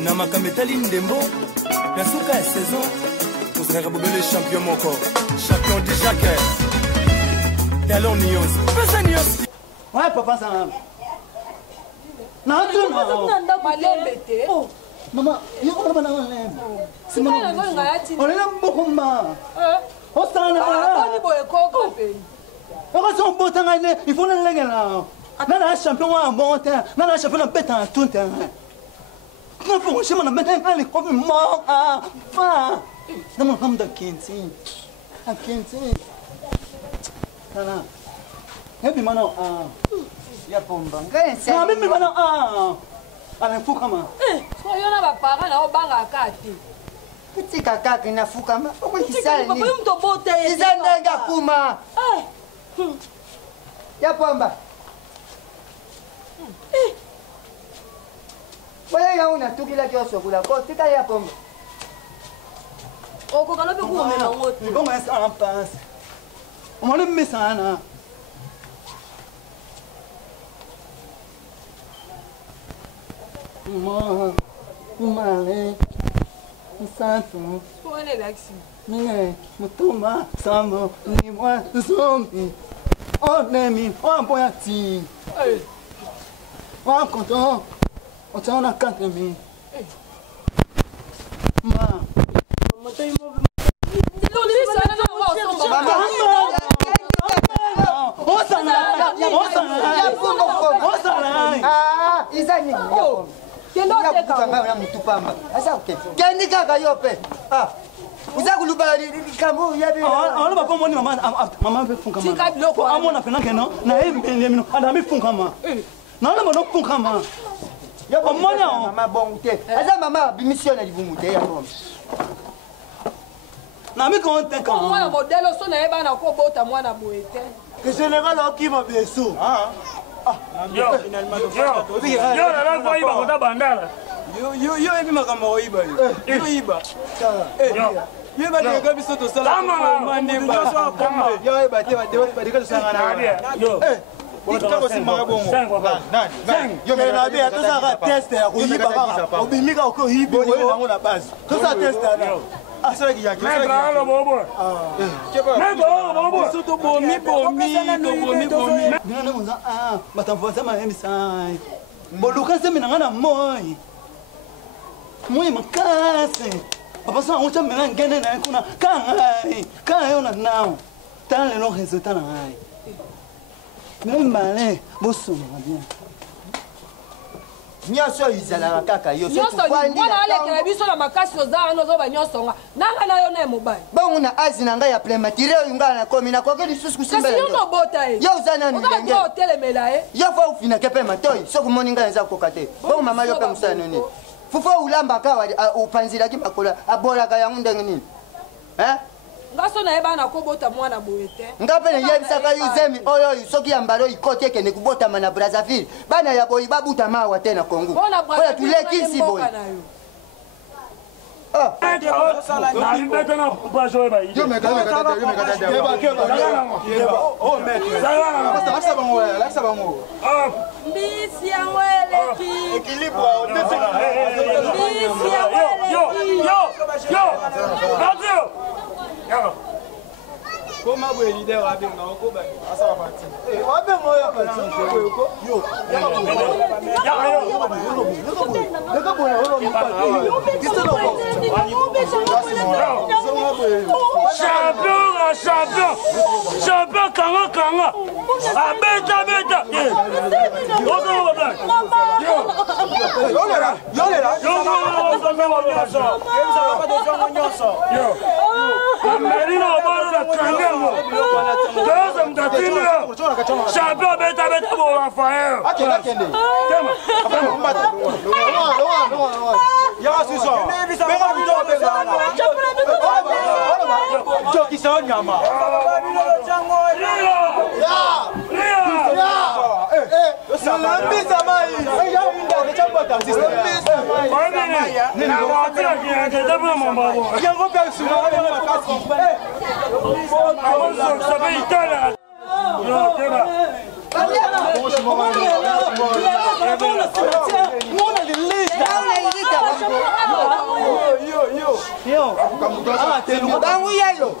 Namakameta Lindembo, Nasuka et saison, nous serons le champion moko, champion de Jacques. Talon Nios, pas Nios. Ouais, papa, ça. Non, tu non. Maman, il y a pas de c'est mon. On est là beaucoup mal. On s'en a. On va s'en porter un il faut le léguer là. Nana champion à monter, nana champion à péter en tout temps. Non, faut que je me mette un les copains morts. Ah, non, mon homme de 15. À 15. Nana. Et puis maintenant, ya pomba. Ah, mais maintenant, Alain Fukama. Soyons là, parents, là, au banga kati. Petit kaka qui n'a Fukama. Pourquoi il s'est allé? Il s'est allé à Kuma. Ya pomba. Voilà, il y a une tout qui l'a dit au sol. C'est quoi ya pomba? Oh, quand on a pu couper dans l'autre. Mais comment ça en passe? On va le mettre ça là. Male, Santo, olha Lexi. Ninguém, Mutuma, Samo, Nimwa, Zombi, Onemi, Boyati, Conton, Otana Catemi. Ma, Nyoso izala kaka yo so mwana alekela biso na makasi ozala nozo ba nyonso nga nanga na yo na mobile bongo na azi na ngai ya plematire oyo nga na komi na kokeli susu kusimbela yo no bota e yo uzana ni ndenge yo telemela e yo fa ufina kepe matoi so kumoni ngai nza kokate bongo mama yo pe musana nini fufa ulamba kawa upanzira ki makola abola ka yangu ndenge nini ngaso na eba na kobota mwana boete ngapene yebisaka yuzemi oyo soki ya mbalo ikoti ekende kubota mana Brazzaville bana ya boyi babuta mawa tena Kongo oya tulekisi boyi Comment vous leader avec nous ko ba asa parti wa be mo yo ka so ko yo champion kanga abeta champion beta pour Raphaël. Franchement, Yo. Ah, t'es loin. Bah oui, yellow.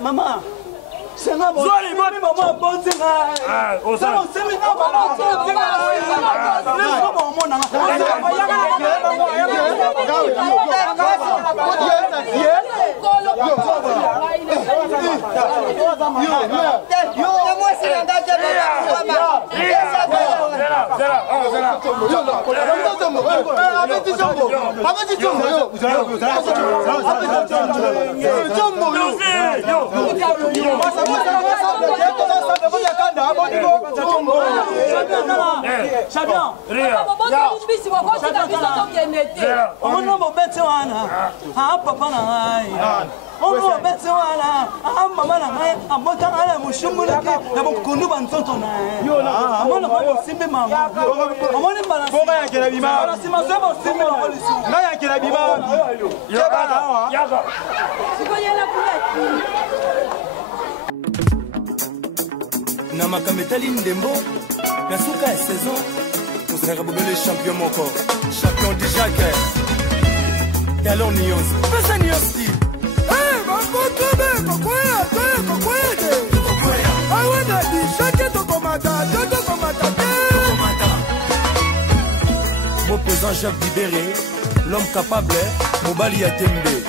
Maman, c'est ma bonne. Maman, bonne, c'est Namakamethali Ndembo, Nasuka et saison, nous serons le champion moko. Champion de Jacques. Talon Nyos. Pesa Nyoski. Eh, makotobe, kokoya, kokoya. Awana di Jacques tokomata, tokomata. Mon président Jacques Dibéré, l'homme capable, Mobali Atembe.